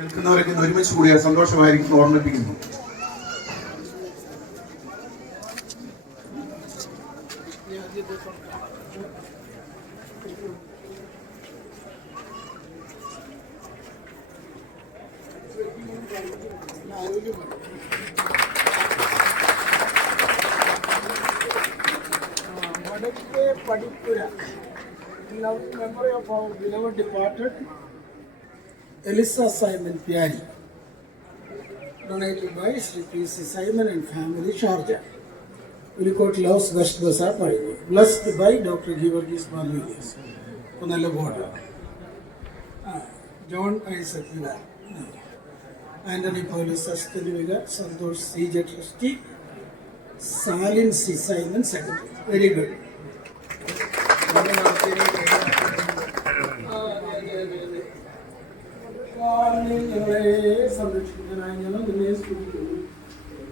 കേൾക്കുന്നവരൊക്കെ ഇന്ന് ഒരുമിച്ച് കൂടിയ സന്തോഷമായിരിക്കും ഓർമ്മിപ്പിക്കുന്നു. our memory of departed Elisa Simon Piari donated by Sri P.C. Simon and family Sharjah Ulikot Laos West Bazaar Paribu blessed by Dr. Georgis Marvelius നല്ല board John Isaac Antony police വിക Santhosh C J trustee Salin C Simon secretary very good ഞങ്ങളെ സംരക്ഷിക്കാനായി ഞങ്ങൾ നിന്നെ സ്തുതിക്കുന്നു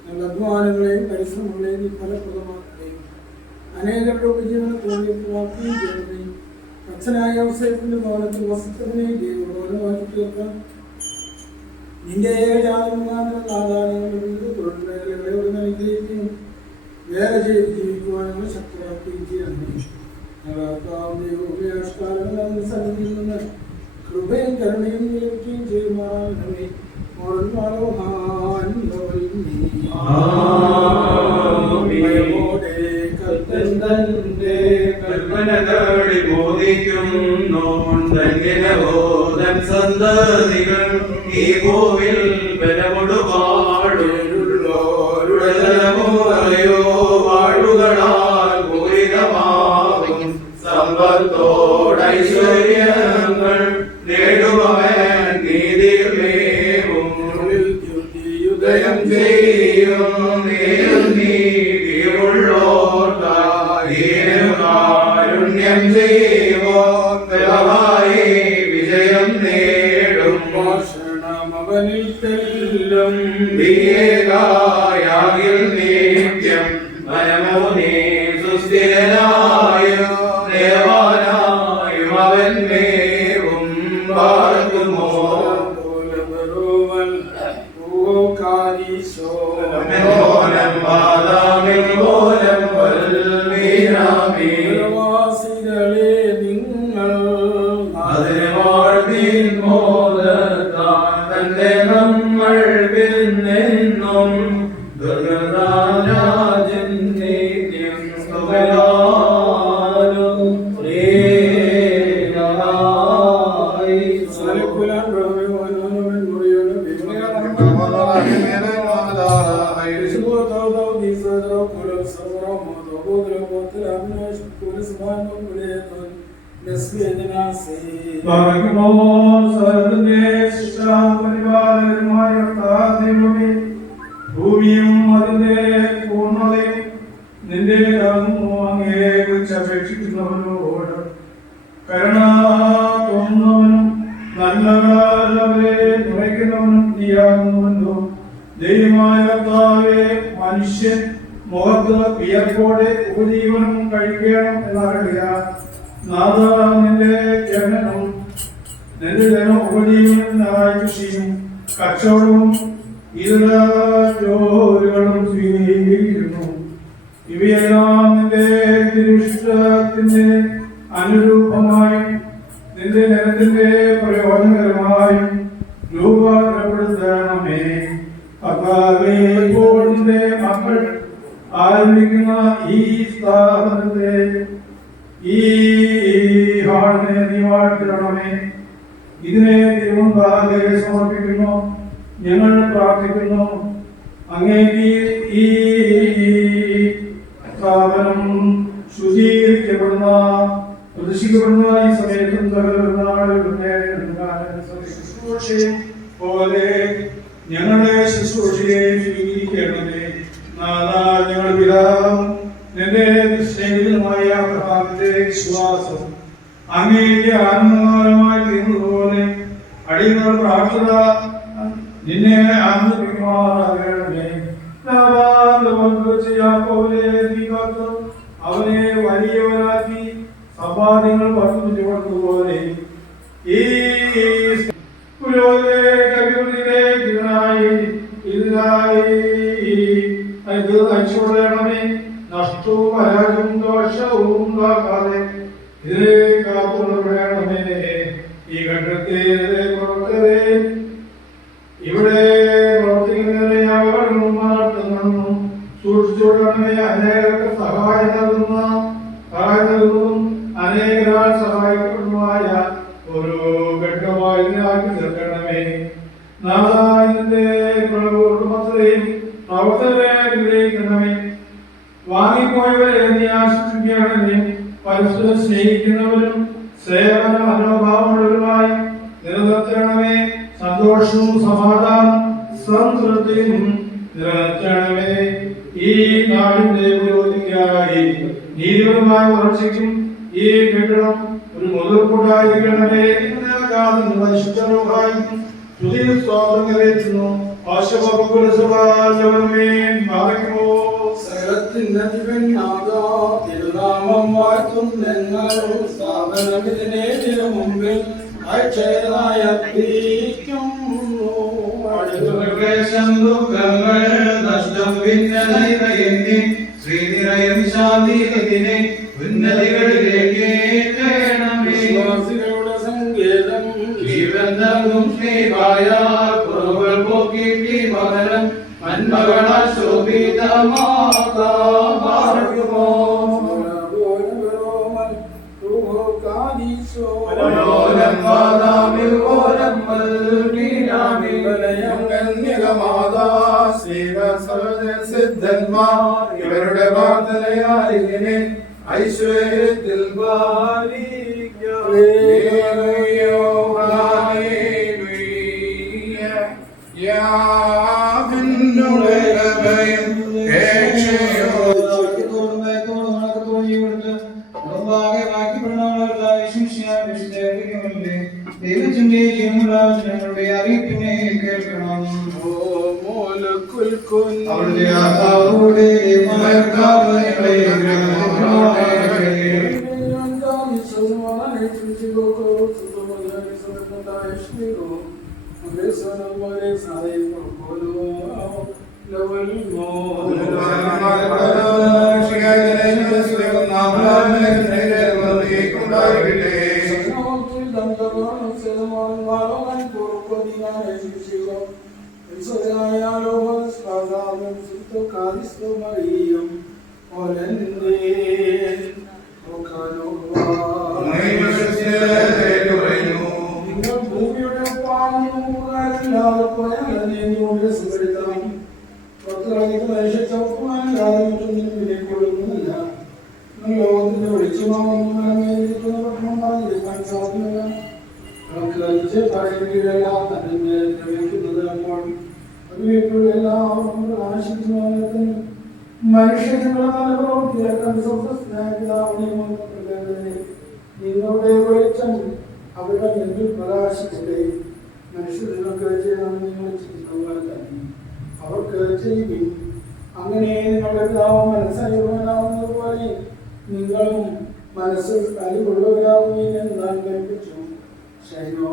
ഞങ്ങളുടെ അധ്വാനങ്ങളെയും പരിശ്രമങ്ങളെയും നീ ഫലപ്രദമാക്കുകയും അനേകരുടെ ഉപജീവനം തോന്നിയപ്പോഴാക്കുകയും ചെയ്യണമേ അച്ഛനായ അവസരത്തിന്റെ ഭവനത്തിൽ വസിച്ചതിനെ ഗൗരവമാക്കി തീർക്കാൻ നിന്റെ ഏകജാതം മുഖാന്തരം തൊഴിൽ മേഖലകളെ വേറെ ചെയ്ത് ജീവിക്കുവാനുള്ള ശക്തരാക്കുകയും സന്നിധിയിൽ നിന്ന് കൃപയും കരുണയും നിലയ്ക്കുകയും ചെയ്യുമാറാകണമേ. തന്റെ കൽപ്പനകളി ബോധിക്കുന്നോണ്ടൻ സന്തതികൾ ഈ കോവിൽ ബലമൊടുപാടുള്ളോരുടെ തലമുറയോ വാഴുകളാൽ പൂരിതമാകും Deus അതിന്റെ പൂർണതയും നിന്റെ അങ്ങയെ കുറിച്ച് അപേക്ഷിക്കുന്നവനോട് കരുണ തോന്നുന്നവനും നല്ലവരെ തുറയ്ക്കുന്നവനും നീയാകുന്നുവല്ലോ. ദൈവമായ കർത്താവേ മനുഷ്യൻ മുഖത്ത് വിയർപ്പോടെ ഉപജീവനം കഴിക്കണം എന്നറിയ. നാഥ നിന്റെ ജനനം നിന്റെ ജനം ഉപജീവനത്തിനായി കൃഷിയും കച്ചവടവും ഇതര ജോലികളും സ്വീകരിക്കുന്നു. ഇവയെല്ലാം നിന്റെ തിരുഷ്ടത്തിന്റെ അനുരൂപമായും നിന്റെ ജനത്തിന്റെ പ്രയോജനകരമായും രൂപപ്പെടുത്തണമേ കർത്താവേ ഇപ്പോൾ നിന്റെ മക്കൾ ആരംഭിക്കുന്ന ഈ സ്ഥാപനത്തെ ഈ ഹാളിനെ നീ വാഴ്ത്തിടണമേ. ഇതിനെ തിരുമുമ്പാകെ സമർപ്പിക്കുന്നു. ഞങ്ങൾ പ്രാർത്ഥിക്കുന്നു. അങ്ങേക്ക് ഈ സ്ഥാപനം ശുചീകരിക്കപ്പെടുന്ന പ്രദർശിക്കപ്പെടുന്ന ഈ സമയത്തും ശുശ്രൂഷയും പോലെ ഞങ്ങളുടെ ശുശ്രൂഷയെ സ്വീകരിക്കണമേ നാദാ ഞങ്ങൾ പിതാവും നിന്റെ സ്നേഹിതമായ പ്രഭാവത്തെ വിശ്വാസം അങ്ങേക്ക് ആനന്ദകരമായി തീർന്നതുപോലെ അടിയങ്ങളുടെ പ്രാർത്ഥന Dinle andık mağara vermeyin. Nabandı പങ്കുവച്ച് അവനെ വലിയവനാക്കി സമ്പാദ്യങ്ങൾ വർദ്ധിപ്പിച്ചു കൊടുത്തുപോലെ. ഈ അയച്ചുകൊള്ളണമേ നഷ്ടവും പരാജവും ദോഷവും ഉണ്ടാക്കാതെ ഇതിനെ കാത്തുകൊള്ളണമേ. ഈ ഘട്ടത്തെ പുറത്തതേ ഇവിടെ പ്രവർത്തിക്കുന്നവരെ അവരും നടത്തുന്നു സൂക്ഷിച്ചുകൊള്ളണമേ. അനേകർക്ക് സഹായം നൽകുന്ന സഹായം നൽകുന്നതും അനേകരാൾ സഹായിക്കുന്നതുമായ ഒരു ഘട്ടമായി ഇതിനാക്കി തീർക്കണമേ നാളായതിന്റെ കുടുംബത്തിലെയും പ്രവർത്തകരെ വിജയിക്കണമേ വാങ്ങിപ്പോയവരെ നീ ആശ്വസിപ്പിക്കണമേ. പരസ്പരം സ്നേഹിക്കുന്നവരും സേവന നിലനിർത്തണമേ സന്തോഷവും സമാധാനം സംതൃപ്തിയും നിലനിർത്തണമേ. ഈ നാടിന്റെ പുരോഗതിക്കായി നീതിപരമായ വളർച്ചയ്ക്കും ഈ കെട്ടിടം ഒരു മുതൽക്കൂട്ടായിരിക്കണമേ. നശിച്ചറുഹായും പുതിയ ദിവനാഥോ തിരുനാമം വാഴ്ത്തും. ഞങ്ങളും സ്ഥാപനമിതിനെ മുമ്പിൽ അക്ഷയതായ ക്ലേശം ദുഃഖങ്ങൾ നഷ്ടം ഭിന്നതയെന്നി ശ്രീനിറയം ശാന്തിനെ ഉന്നതികളിലേക്ക് ഏറ്റണമേ വിശ്വാസികളുടെ സങ്കേതം ജീവൻ നൽകും ശ്രീവായ കുറവുകൾ പോക്കി പകരം മന്മകളാൽ ശോഭിതമാകുമോ ഇങ്ങനെ ഐശ്വര്യത്തിൽ ദൈവത്തിന്റെ ജീവനുള്ളവരുടെ അറിയിപ്പിനെ കേൾക്കണം. അവിടുത്തെ ആത്മാവോടെ മലർക്കാവങ്ങളെ നിങ്ങൾ ഭൂമിയുടെ പാലില്ലാതെ പോയാൽ നീ സംഘടിക്കണം പുറത്തിറങ്ങിയിട്ട് മനുഷ്യ ചൗക്കുമാനാതെ മറ്റൊന്നിനും വിലക്കൊള്ളുന്നില്ല നിങ്ങൾ ലോകത്തിന്റെ വെളിച്ചമാകുന്ന പട്ടണം പറഞ്ഞിരിക്കാൻ സാധ്യമല്ല. കളിച്ച് പറയുകയെല്ലാം തന്നെ ദ്രവിക്കുന്നത് അപ്പോൾ എല്ലാവരും ആശിക്കുന്നു മനുഷ്യരുടെ നല്ല പ്രവൃത്തിയേക്കാൻ നിങ്ങളുടെ വെളിച്ചം അവരുടെ മുന്നിൽ പ്രകാശിക്കട്ടെ. മനുഷ്യർ നിങ്ങൾക്ക് ചെയ്യണമെന്ന് നിങ്ങൾ ചിന്തിക്കുവാൻ തന്നെ അവർക്ക് ചെയ്യുകയും അങ്ങനെ നിങ്ങളുടെ പിതാവ് മനസ്സറിയുവാനാവുന്നത് പോലെ നിങ്ങളും മനസ്സിൽ അറിവുള്ളവരാകുവിൻ എന്ന് ഞാൻ കൽപ്പിച്ചു. ശൈനോ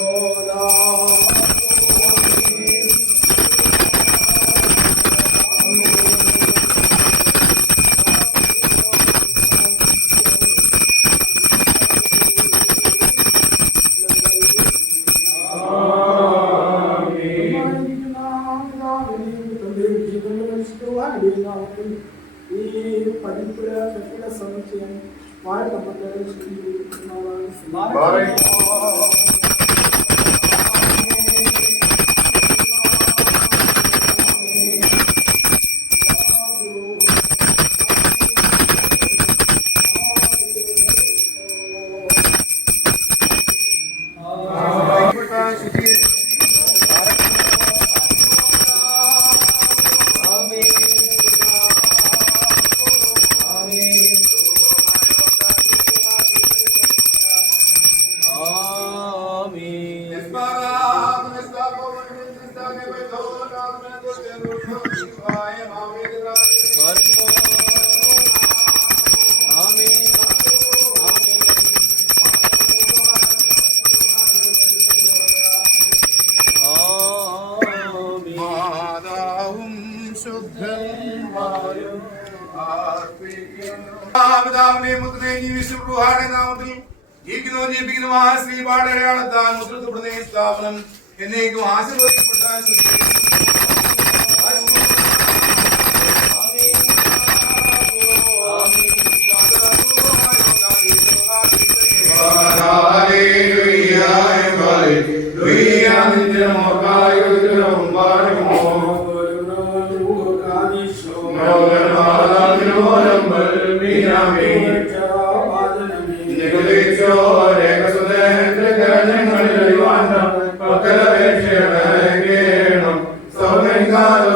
glória. പിതാവിനെ മുദ്രേ നീ വിശുപ്രഭാടെ നാമത്തിൽ ജീവിക്കുന്നോ ജീവിക്കുന്നോ ആ ശ്രീപാടരയാളത്താൽ മുദ്രത്തുപ്പെടുന്ന സ്ഥാപനം എന്നേക്കും ആശീർവദിക്കപ്പെട്ടാൽ കേണം സൗരങ്കാലം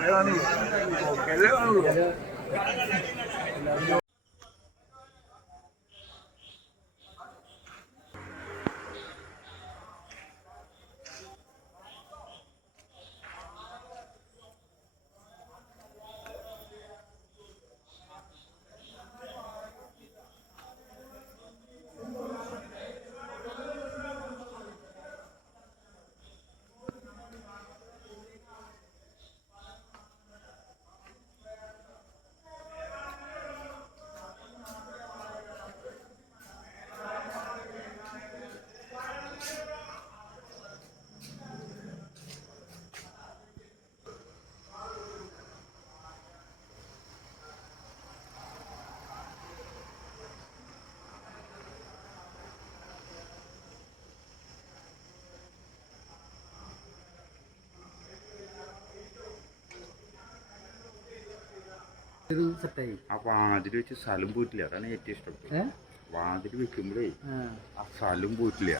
Levánalo. Que. ഭാഗ്യം ആ വാതിൽ വെച്ച് സ്ഥലം പോയിട്ടില്ല. അതാണ് ഏറ്റവും ഇഷ്ടപ്പെട്ടത് വാതിൽ വെക്കുമ്പോഴേ ആ സ്ഥലം പോയിട്ടില്ല.